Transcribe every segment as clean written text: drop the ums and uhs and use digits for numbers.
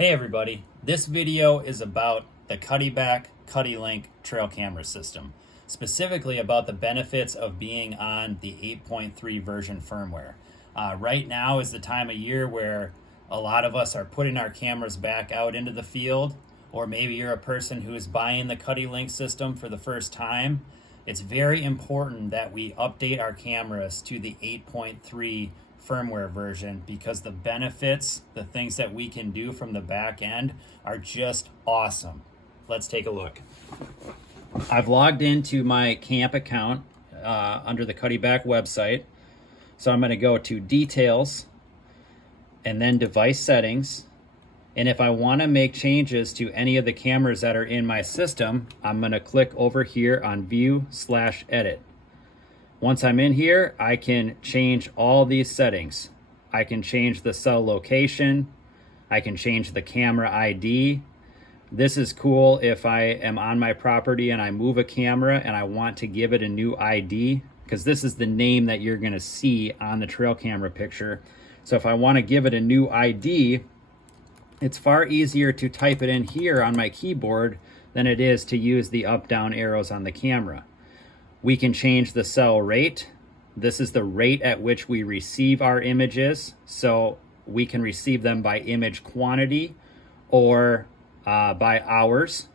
Hey everybody, this video is about the Cuddelink trail camera system, specifically about the benefits of being on the 8.3 version firmware. Right now is the time of year where a lot of us are putting our cameras back out into the field, or maybe you're a person who is buying the Cuddelink system for the first time. It's very important that we update our cameras to the 8.3 firmware version because the benefits, the things that we can do from the back end are just awesome. Let's take a look. I've logged into my camp account under the Cuddelink website. So I'm going to go to Details and then Device Settings. And if I want to make changes to any of the cameras that are in my system, I'm going to click over here on View/Edit. Once I'm in here, I can change all these settings. I can change the cell location. I can change the camera ID. This is cool if I am on my property and I move a camera and I want to give it a new ID, because this is the name that you're going to see on the trail camera picture. So if I want to give it a new ID, it's far easier to type it in here on my keyboard than it is to use the up-down arrows on the camera. We can change the cell rate. This is the rate at which we receive our images. So we can receive them by image quantity or by hours.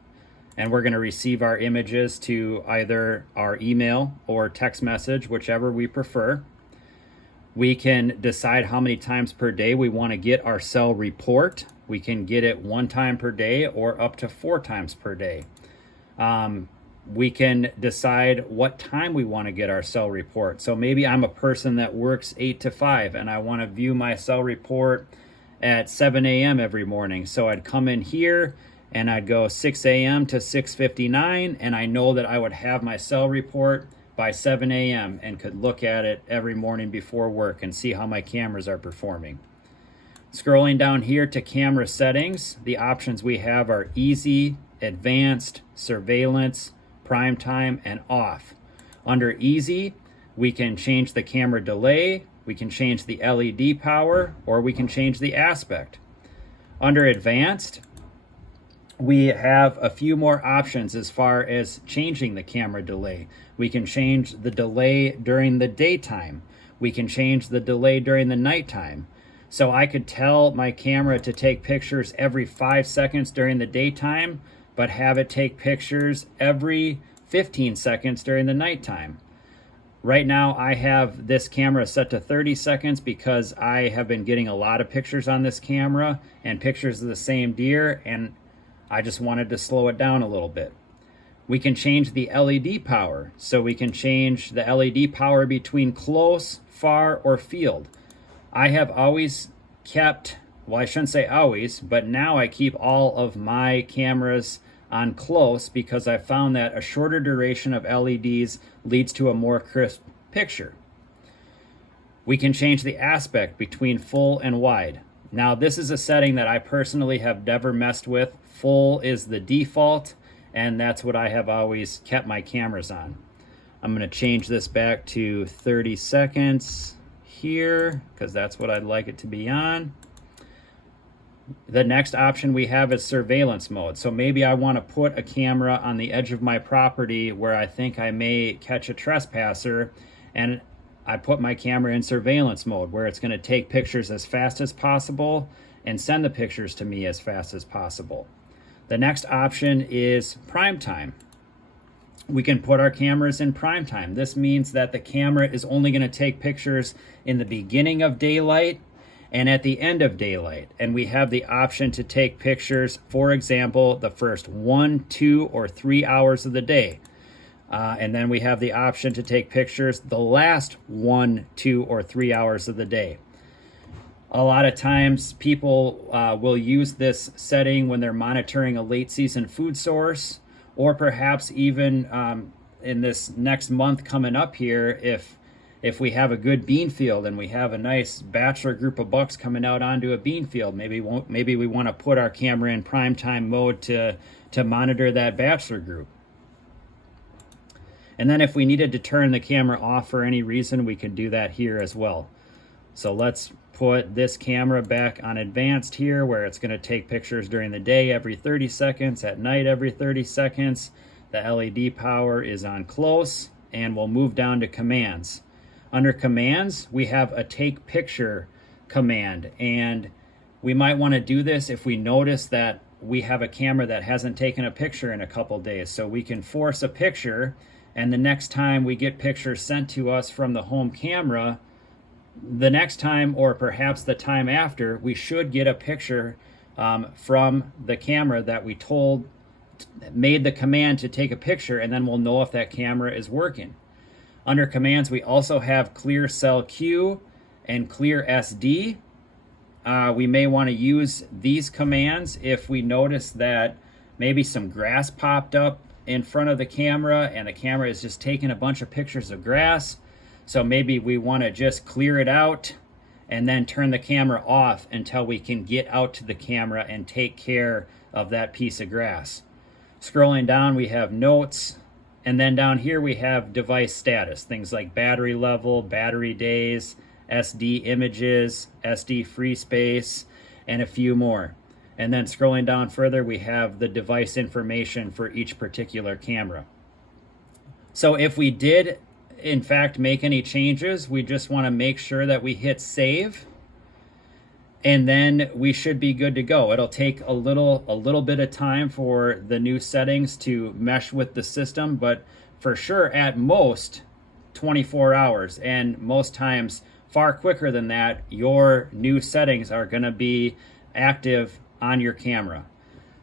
And we're going to receive our images to either our email or text message, whichever we prefer. We can decide how many times per day we want to get our cell report. We can get it 1 time per day or up to 4 times per day. We can decide what time we want to get our cell report. So maybe I'm a person that works 8 to 5 and I want to view my cell report at 7 a.m. every morning. So I'd come in here and I'd go 6 a.m. to 6:59, and I know that I would have my cell report by 7 a.m. and could look at it every morning before work and see how my cameras are performing. Scrolling down here to camera settings, the options we have are easy, advanced, surveillance, prime time, and off. Under easy, we can change the camera delay, we can change the LED power, or we can change the aspect. Under advanced, we have a few more options as far as changing the camera delay. We can change the delay during the daytime. We can change the delay during the nighttime. So I could tell my camera to take pictures every 5 seconds during the daytime, but have it take pictures every 15 seconds during the nighttime. Right now I have this camera set to 30 seconds because I have been getting a lot of pictures on this camera and pictures of the same deer, and I just wanted to slow it down a little bit. We can change the LED power. So we can change the LED power between close, far, or field. I have always kept, well, I shouldn't say always, but now I keep all of my cameras on close because I found that a shorter duration of LEDs leads to a more crisp picture. We can change the aspect between full and wide. Now, this is a setting that I personally have never messed with. Full is the default, and that's what I have always kept my cameras on. I'm going to change this back to 30 seconds here because that's what I'd like it to be on. The next option we have is surveillance mode. So maybe I want to put a camera on the edge of my property where I think I may catch a trespasser, and I put my camera in surveillance mode where it's going to take pictures as fast as possible and send the pictures to me as fast as possible. The next option is prime time. We can put our cameras in prime time. This means that the camera is only going to take pictures in the beginning of daylight and at the end of daylight. And we have the option to take pictures, for example, the first 1, 2, or 3 hours of the day. And then we have the option to take pictures the last 1, 2, or 3 hours of the day. A lot of times people will use this setting when they're monitoring a late season food source, or perhaps even in this next month coming up here, if we have a good bean field and we have a nice bachelor group of bucks coming out onto a bean field, maybe we want to put our camera in primetime mode to monitor that bachelor group. And then if we needed to turn the camera off for any reason, we can do that here as well. So let's put this camera back on advanced here, where it's going to take pictures during the day every 30 seconds, at night every 30 seconds. The LED power is on close, and we'll move down to commands. Under commands, we have a take picture command, and we might want to do this if we notice that we have a camera that hasn't taken a picture in a couple days. So we can force a picture, and the next time we get pictures sent to us from the home camera, the next time, or perhaps the time after, we should get a picture from the camera that we made the command to take a picture, and then we'll know if that camera is working. Under commands, we also have clear cell Q and clear SD. We may want to use these commands if we notice that maybe some grass popped up in front of the camera and the camera is just taking a bunch of pictures of grass. So maybe we want to just clear it out and then turn the camera off until we can get out to the camera and take care of that piece of grass. Scrolling down, we have notes, and then down here we have device status, things like battery level, battery days, SD images, SD free space, and a few more. And then scrolling down further, we have the device information for each particular camera. So if we did in fact make any changes, we just want to make sure that we hit save, and then we should be good to go. It'll take a little bit of time for the new settings to mesh with the system, but for sure at most 24 hours, and most times far quicker than that, your new settings are going to be active on your camera.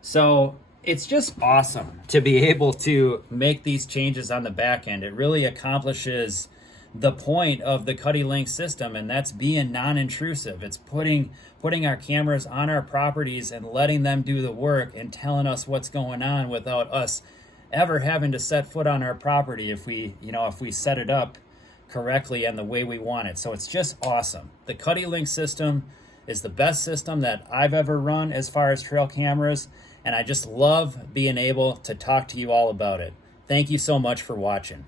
So it's just awesome to be able to make these changes on the back end. It really accomplishes the point of the Cuddelink system, and that's being non-intrusive. It's putting our cameras on our properties and letting them do the work and telling us what's going on without us ever having to set foot on our property if we set it up correctly and the way we want it. So it's just awesome. The Cuddelink system is the best system that I've ever run as far as trail cameras, and I just love being able to talk to you all about it. Thank you so much for watching.